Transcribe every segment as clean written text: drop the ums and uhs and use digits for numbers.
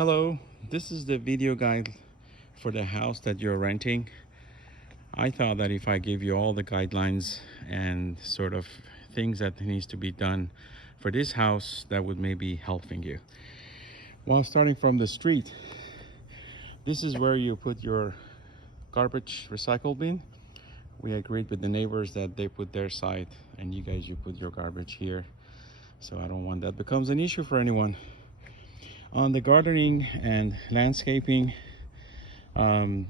Hello, this is the video guide for the house that you're renting. I thought that if I give you all the guidelines and sort of things that needs to be done for this house, that would maybe helping you. Well, starting from the street, this is where you put your garbage recycle bin. We agreed with the neighbors that they put their side and you put your garbage here. So I don't want that becomes an issue for anyone. On the gardening and landscaping, there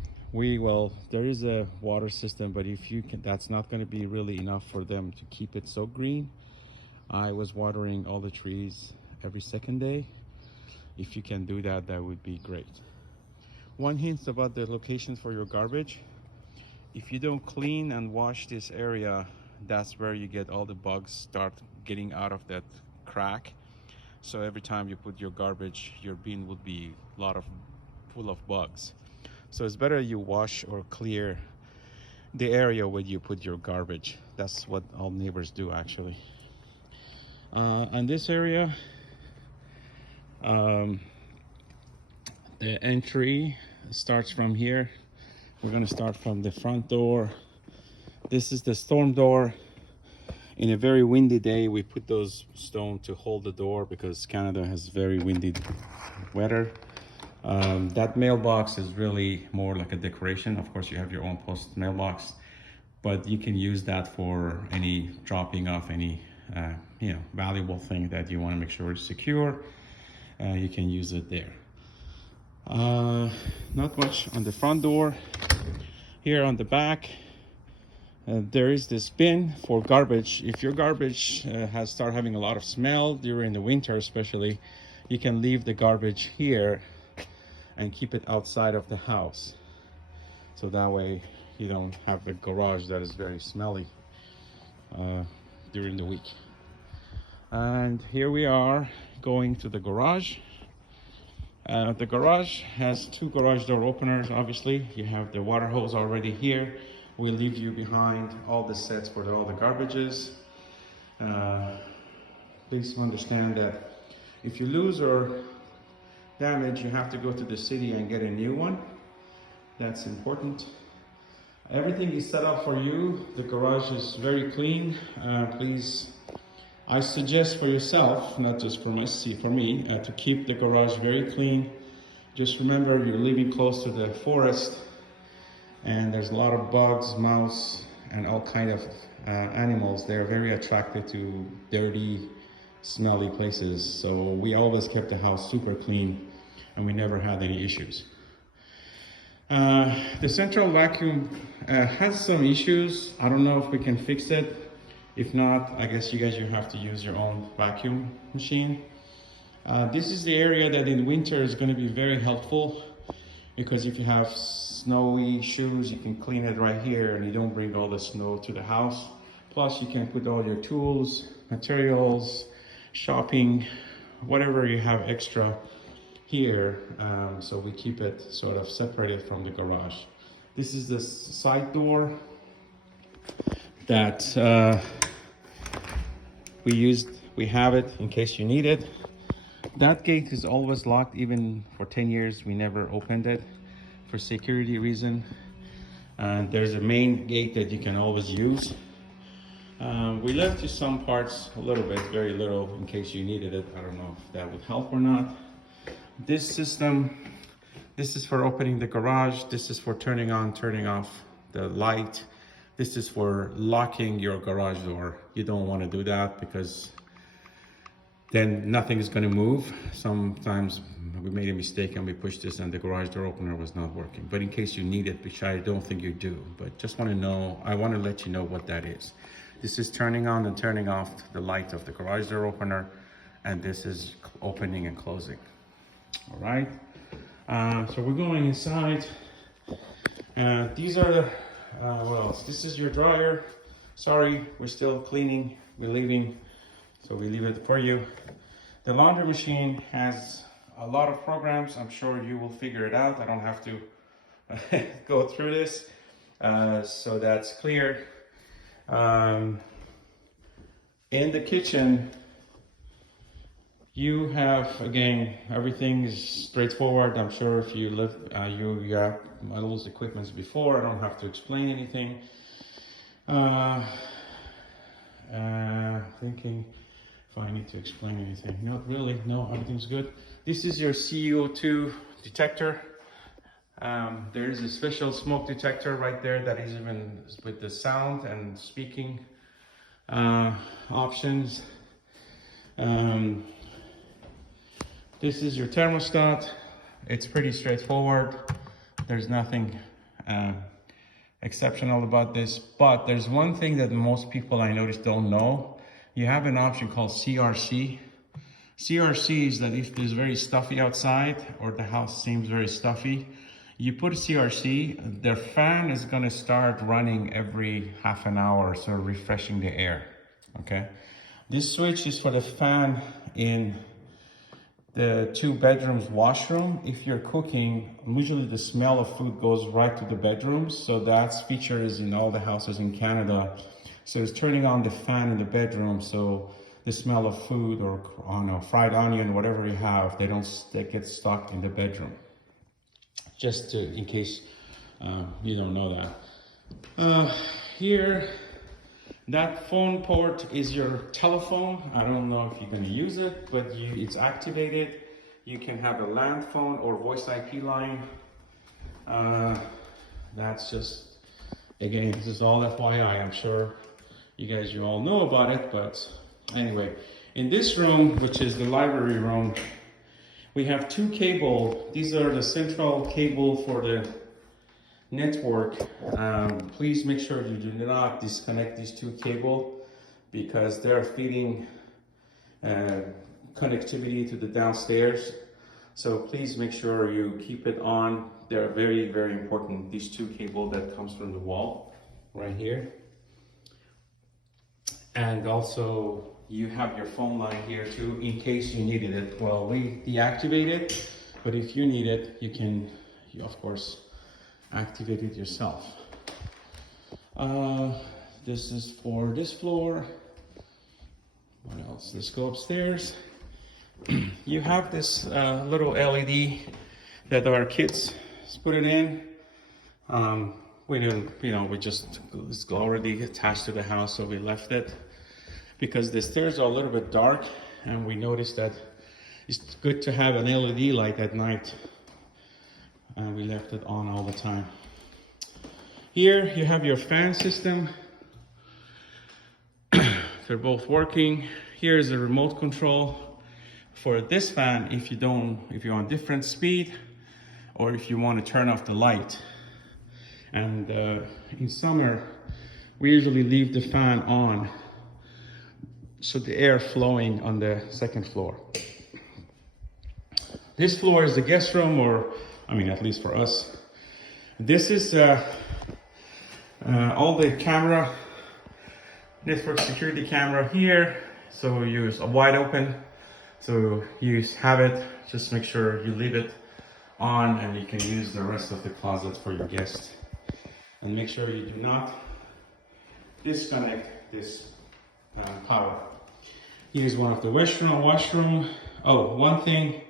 is a water system, but if you can, that's not going to be really enough for them to keep it so green. I was watering all the trees every second day. If you can do that, that would be great. One hint about the location for your garbage: if you don't clean and wash this area, that's where you get all the bugs start getting out of that crack. So every time you put your garbage, your bin would be full of bugs. So it's better you wash or clear the area where you put your garbage. That's what all neighbors do actually. And this area, the entry starts from here. We're gonna start from the front door. This is the storm door. In a very windy day, we put those stones to hold the door because Canada has very windy weather. That mailbox is really more like a decoration. Of course, you have your own post mailbox, but you can use that for any dropping off any valuable thing that you want to make sure is secure. You can use it there. Not much on the front door. Here on the back, there is this bin for garbage. If your garbage has started having a lot of smell during the winter especially, you can leave the garbage here and keep it outside of the house. So that way you don't have a garage that is very smelly during the week. And here we are going to the garage. The garage has two garage door openers. Obviously, you have the water hose already here. We'll leave you behind all the sets for all the garbages. Please understand that if you lose or damage, you have to go to the city and get a new one. That's important. Everything is set up for you. The garage is very clean. Please, I suggest for yourself, not just for me, to keep the garage very clean. Just remember, you're living close to the forest, and there's a lot of bugs, mouse, and all kind of animals. They're very attracted to dirty, smelly places. So we always kept the house super clean, and we never had any issues. The central vacuum has some issues. I don't know if we can fix it. If not, I guess you have to use your own vacuum machine. This is the area that in winter is going to be very helpful, because if you have snowy shoes, you can clean it right here and you don't bring all the snow to the house. Plus you can put all your tools, materials, shopping, whatever you have extra here. So we keep it sort of separated from the garage. This is the side door that we have it in case you need it. That gate is always locked. Even for 10 years we never opened it for security reason. And there's a main gate that you can always use. We left you some parts a little bit, very little, in case you needed it. I don't know if that would help or not. This system, this is for opening the garage. This is for turning on, turning off the light. This is for locking your garage door. You don't want to do that because then nothing is going to move. Sometimes we made a mistake and we pushed this and the garage door opener was not working. But in case you need it, which I don't think you do, but just want to know, I want to let you know what that is. This is turning on and turning off the light of the garage door opener, and this is opening and closing. All right. So we're going inside. These are the, what else? This is your dryer. Sorry, we're still cleaning, we're leaving. So we leave it for you. The laundry machine has a lot of programs. I'm sure you will figure it out. I don't have to go through this. So that's clear. In the kitchen, You have, again, everything is straightforward. I'm sure if you live, you have all those equipments before. I don't have to explain anything. Thinking if I need to explain anything. Not really, no, everything's good. This is your CO2 detector. There is a special smoke detector right there that is even with the sound and speaking options. This is your thermostat. It's pretty straightforward. There's nothing exceptional about this, but there's one thing that most people I notice don't know. You have an option called CRC. CRC is that if it's very stuffy outside or the house seems very stuffy, you put CRC, the fan is gonna start running every half an hour, so refreshing the air, okay? This switch is for the fan in the 2 bedrooms washroom. If you're cooking, usually the smell of food goes right to the bedrooms, so that feature is in all the houses in Canada. So it's turning on the fan in the bedroom, so the smell of food or fried onion, whatever you have, they get stuck in the bedroom. Just in case you don't know that. Here, that phone port is your telephone. I don't know if you're going to use it, but it's activated. You can have a land phone or voice IP line. That's just, again, this is all FYI. I'm sure you all know about it, but anyway. In this room, which is the library room, we have 2 cable. These are the central cable for the network. Please make sure you do not disconnect these 2 cable because they're feeding connectivity to the downstairs. So please make sure you keep it on. They're very, very important. These 2 cable that comes from the wall right here. And also you have your phone line here too in case you needed it. Well, we deactivate it, but if you need it, you can, of course, activate it yourself. This is for this floor. What else? Let's go upstairs. You have this little LED that our kids put it in. We didn't, it's already attached to the house, so we left it because the stairs are a little bit dark, and we noticed that it's good to have an LED light at night, and we left it on all the time. Here you have your fan system. They're both working. Here is a remote control for this fan if you're on different speed or if you want to turn off the light. And in summer, we usually leave the fan on so the air flowing on the 2nd floor. This floor is the guest room, or at least for us. This is all the camera, network security camera here. So we use a wide open. So you have it, just make sure you leave it on and you can use the rest of the closet for your guests. And make sure you do not disconnect this power. Here's one of the washroom. Oh, one thing.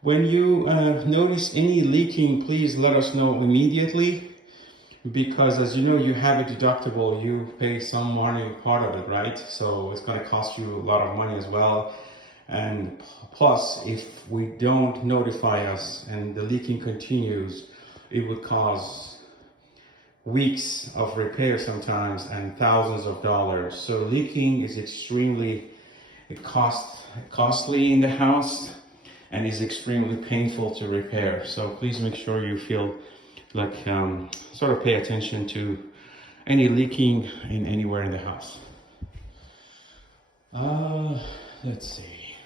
When you notice any leaking, please let us know immediately, because as you know, you have a deductible, you pay some money part of it, right? So it's going to cost you a lot of money as well. And plus, if we don't notify us and the leaking continues, it would cause weeks of repair sometimes and thousands of dollars. So leaking is extremely costly in the house and is extremely painful to repair. So please make sure you feel like sort of pay attention to any leaking in anywhere in the house. Let's see.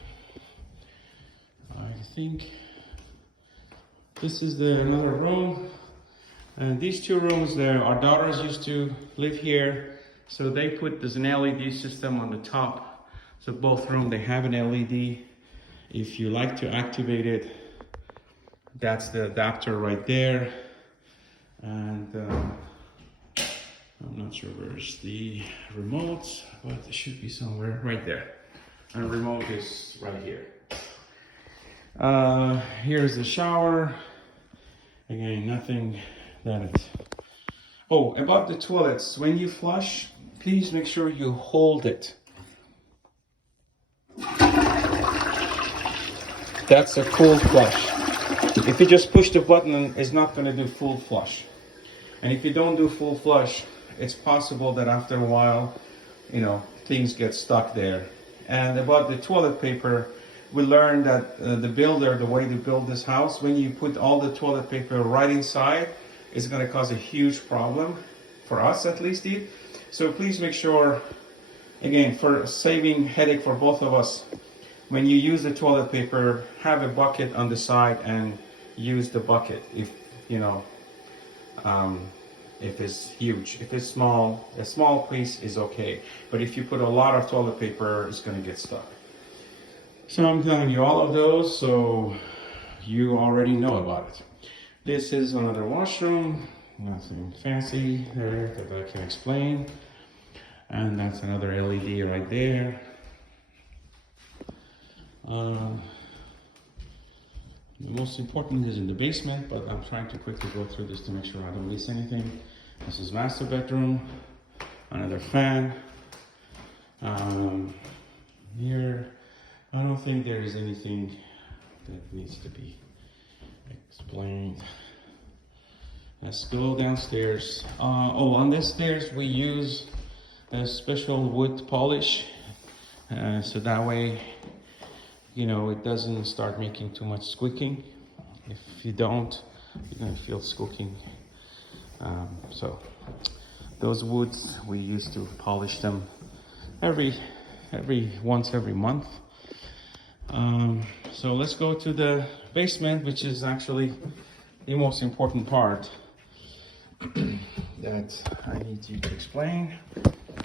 I think this is another room. And these 2 rooms there, our daughters used to live here. So they put this an LED system on the top. So both rooms, they have an LED. If you like to activate it, that's the adapter right there. And I'm not sure where's the remote, but it should be somewhere right there. and remote is right here. Here's the shower. Again, nothing that it's... Oh, about the toilets, when you flush, please make sure you hold it. That's a full flush. If you just push the button, it's not going to do full flush. And if you don't do full flush, it's possible that after a while, you know, things get stuck there. And about the toilet paper, we learned that the builder, the way to build this house, when you put all the toilet paper right inside, it's going to cause a huge problem, for us at least. So please make sure, again, for saving headache for both of us, when you use the toilet paper, have a bucket on the side and use the bucket. If you know, if it's huge. If it's small, a small piece is okay. But if you put a lot of toilet paper, it's going to get stuck. So I'm telling you all of those, so you already know about it. This is another washroom, nothing fancy there that I can explain. And that's another LED right there. The most important is in the basement, but I'm trying to quickly go through this to make sure I don't miss anything. This is master bedroom, another fan. Here, I don't think there is anything that needs to be explained. Let's go downstairs. Oh, on this stairs we use a special wood polish, so that way, you know, it doesn't start making too much squeaking. If you don't, you're gonna feel squeaking. So those woods, we used to polish them once every month. So let's go to the basement, which is actually the most important part that I need you to explain.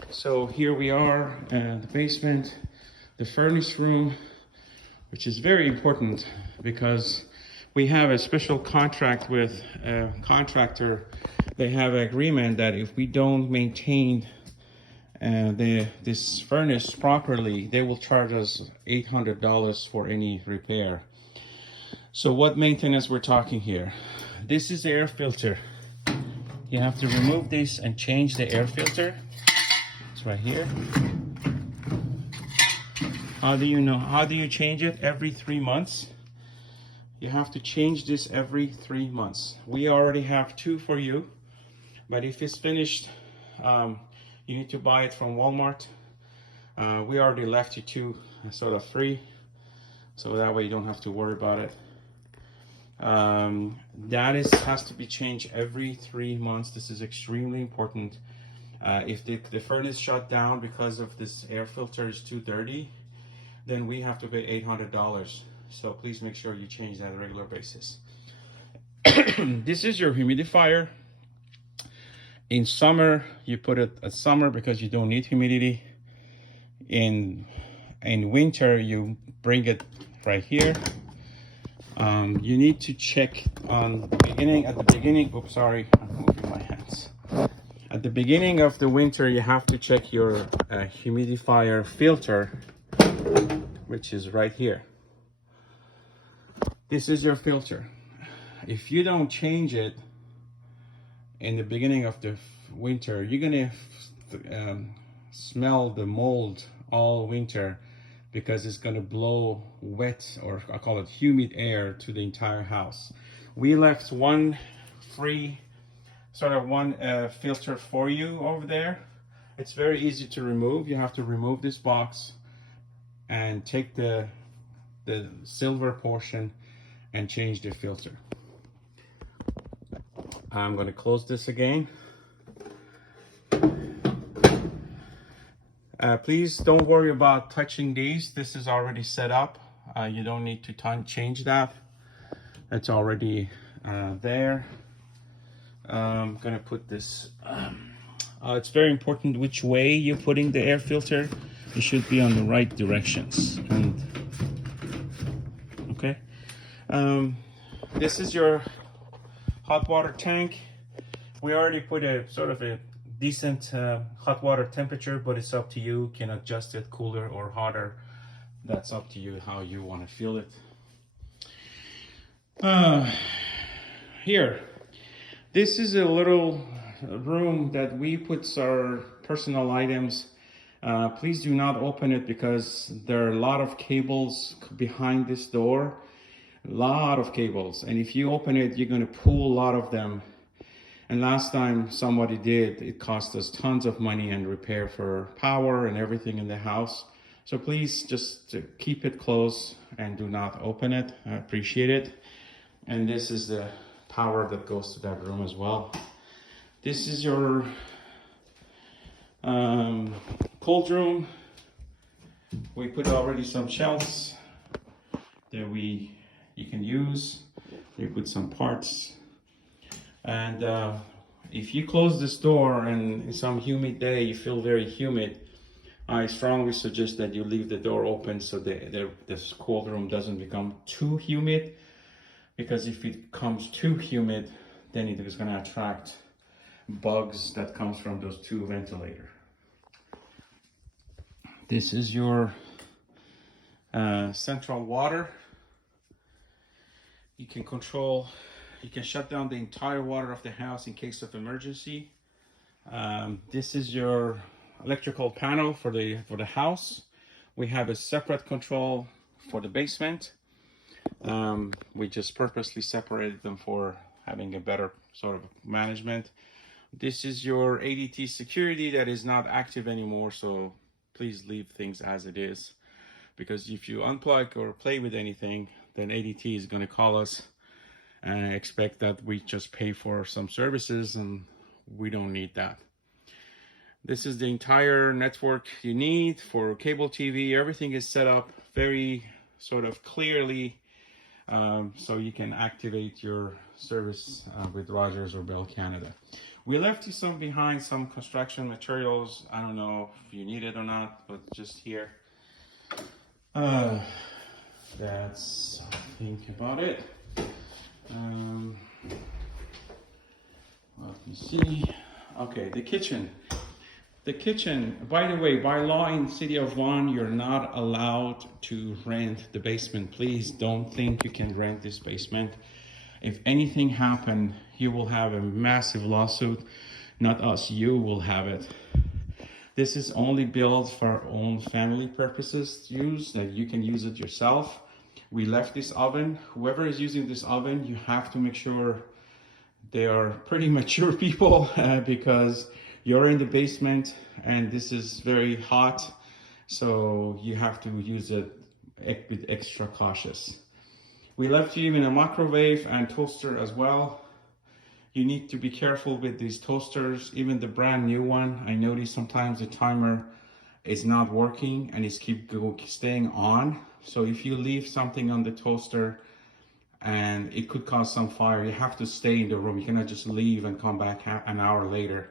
So here we are in the basement, the furnace room, which is very important because we have a special contract with a contractor. They have an agreement that if we don't maintain this furnace properly, they will charge us $800 for any repair. So what maintenance we're talking here? This is the air filter. You have to remove this and change the air filter. It's right here. How do you know? How do you change it? Every 3 months. You have to change this every 3 months. We already have 2 for you, but if it's finished, you need to buy it from Walmart. We already left you 2 sort of free, so that way you don't have to worry about it. That has to be changed every 3 months. This is extremely important. If the furnace shut down because of this air filter is too dirty, then we have to pay $800. So please make sure you change that on a regular basis. This is your humidifier. In summer, you put it at summer because you don't need humidity. In winter, you bring it right here. You need to check at the beginning, oops, sorry, I'm moving my hands. At the beginning of the winter, you have to check your humidifier filter, which is right here. This is your filter. If you don't change it in the beginning of the winter, you're gonna smell the mold all winter because it's gonna blow wet, or I call it humid air, to the entire house. We left one free, filter for you over there. It's very easy to remove. You have to remove this box and take the silver portion and change the filter. I'm going to close this again. Please don't worry about touching these. This is already set up. You don't need to change that. It's already there. I'm going to put this. It's very important which way you're putting the air filter. It should be on the right directions. Okay. This is your hot water tank. We already put a sort of a decent hot water temperature, but it's up to you. You can adjust it cooler or hotter That's up to you how you want to feel it. Uh, Here, this is a little room that we put our personal items. Please do not open it because there are a lot of cables behind this door. A lot of cables. And if you open it, you're going to pull a lot of them. And last time somebody did, it cost us tons of money and repair for power and everything in the house. So please just keep it close and do not open it. I appreciate it. And this is the power that goes to that room as well. This is your cold room. We put already some shelves that you can use. We put some parts. And if you close this door and in some humid day you feel very humid, I strongly suggest that you leave the door open so this cold room doesn't become too humid. Because if it becomes too humid, then it is going to attract bugs that comes from those two ventilators. This is your central water. You can shut down the entire water of the house in case of emergency. This is your electrical panel for the house. We have a separate control for the basement. We just purposely separated them for having a better sort of management. This is your ADT security that is not active anymore, so please leave things as it is. Because if you unplug or play with anything, then ADT is going to call us and expect that we just pay for some services, and we don't need that. This is the entire network you need for cable TV. Everything is set up very sort of clearly, so you can activate your service with Rogers or Bell Canada. We left you some behind, some construction materials. I don't know if you need it or not, but just here. That's, I think, about it. Let me see. Okay, the kitchen. The kitchen, by the way, by law in the city of Vaughan, you're not allowed to rent the basement. Please don't think you can rent this basement. If anything happened, you will have a massive lawsuit. Not us, you will have it. This is only built for our own family purposes to use, that you can use it yourself. We left this oven. Whoever is using this oven, you have to make sure they are pretty mature people because you're in the basement and this is very hot, so you have to use it with extra cautious. We left you even a microwave and toaster as well. You need to be careful with these toasters, even the brand new one. I notice sometimes the timer is not working and it's staying on. So if you leave something on the toaster and it could cause some fire, you have to stay in the room. You cannot just leave and come back an hour later.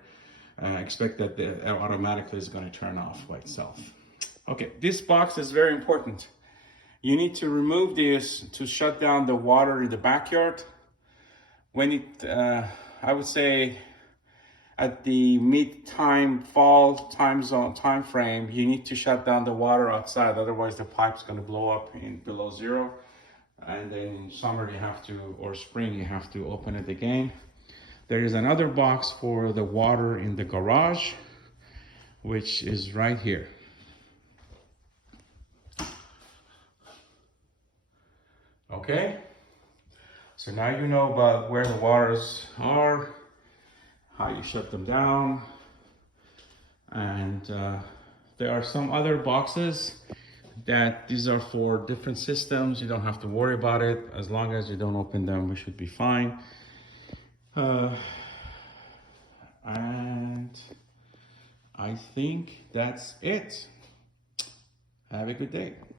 Expect that it automatically is going to turn off by itself. Okay, this box is very important. You need to remove this to shut down the water in the backyard. When it, I would say at the fall time frame, you need to shut down the water outside. Otherwise the pipe's going to blow up below zero. And then in summer you have to, or spring, you have to open it again. There is another box for the water in the garage, which is right here. Okay, so now you know about where the waters are, how you shut them down, and there are some other boxes that these are for different systems. You don't have to worry about it. As long as you don't open them, we should be fine. And I think that's it. Have a good day.